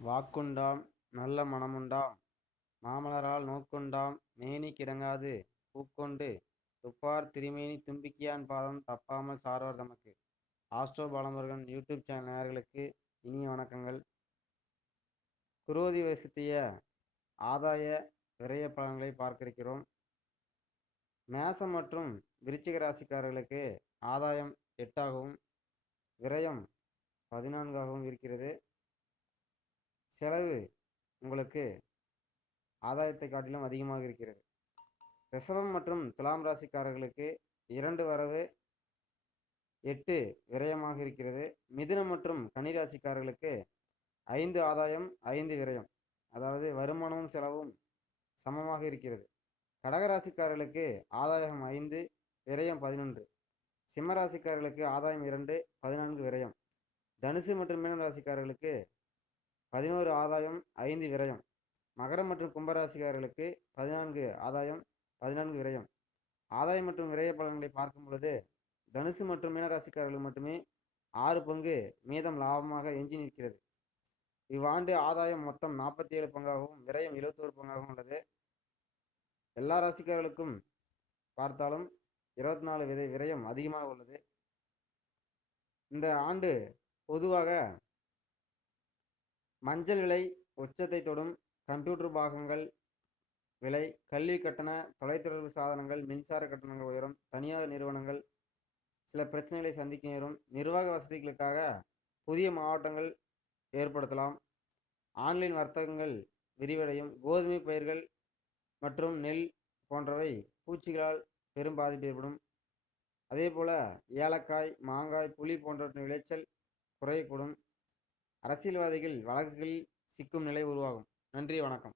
வாக்குண்டாம் நல்ல மனமுண்டாம். மாமலரால் நோக்குண்டாம் மேனி கிடங்காது பூக்கொண்டு துப்பார் திருமேனி தும்பிக்கையான் பாதம் தப்பாமல் சார்வார் தமக்கு. ஆஸ்ட்ரோ பாலமுருகன் யூடியூப் சேனல் நேயர்களுக்கு இனிய வணக்கங்கள். குரோதி வசித்திய ஆதாய விரைய பலன்களை பார்க்கிருக்கிறோம். மேசம் மற்றும் விருச்சிக ராசிக்காரர்களுக்கு ஆதாயம் எட்டாகவும் விரயம் பதினான்காகவும் இருக்கிறது. செலவு உங்களுக்கு ஆதாயத்தை காட்டிலும் அதிகமாக இருக்கிறது. ரிஷபம் மற்றும் துலாம் ராசிக்காரர்களுக்கு இரண்டு வரவு எட்டு விரயமாக இருக்கிறது. மிதுனம் மற்றும் கனி ராசிக்காரர்களுக்கு ஐந்து ஆதாயம் ஐந்து விரயம். அதாவது வருமானமும் செலவும் சமமாக இருக்கிறது. கடகராசிக்காரர்களுக்கு ஆதாயம் ஐந்து விரயம் பதினொன்று. சிம்ம ராசிக்காரர்களுக்கு ஆதாயம் இரண்டு பதினான்கு விரயம். தனுசு மற்றும் மீனராசிக்காரர்களுக்கு பதினோரு ஆதாயம் ஐந்து விரயம். மகரம் மற்றும் கும்பராசிக்காரர்களுக்கு பதினான்கு ஆதாயம் பதினான்கு விரயம். ஆதாயம் மற்றும் விரய பலன்களை பார்க்கும் பொழுது தனுசு மற்றும் மீனராசிக்காரர்களுக்கு மட்டுமே ஆறு பங்கு மீதம் லாபமாக எஞ்சி நிற்கிறது. இவ்வாண்டு ஆதாயம் மொத்தம் நாற்பத்தி ஏழு பங்காகவும் விரயம் இருபத்தோரு பங்காகவும் உள்ளது. எல்லா ராசிக்காரர்களுக்கும் பார்த்தாலும் இருபத்தி நாலு விதை விரயம் அதிகமாக உள்ளது. இந்த ஆண்டு பொதுவாக மஞ்சள் விலை உச்சத்தை தொடும் கம்ப்யூட்டர் பாகங்கள் விலை கல்வி கட்டண தொலைத்தொடர்பு சாதனங்கள் மின்சார கட்டணங்கள் உயரும் தனியார் நிறுவனங்கள் சில பிரச்சனைகளை சந்திக்க நேரும் நிர்வாக வசதிகளுக்காக புதிய மாவட்டங்கள் ஏற்படுத்தலாம். ஆன்லைன் வர்த்தகங்கள் விரிவடையும் கோதுமை பயிர்கள் மற்றும் நெல் போன்றவை பூச்சிகளால் பெரும் பாதிப்பு ஏற்படும். அதே போல் ஏலக்காய் மாங்காய் புளி போன்றவற்றின் விளைச்சல் குறையக்கூடும். அரசியல்வாதிகள் வழக்குகளில் சிக்கும் நிலை உருவாகும். நன்றி வணக்கம்.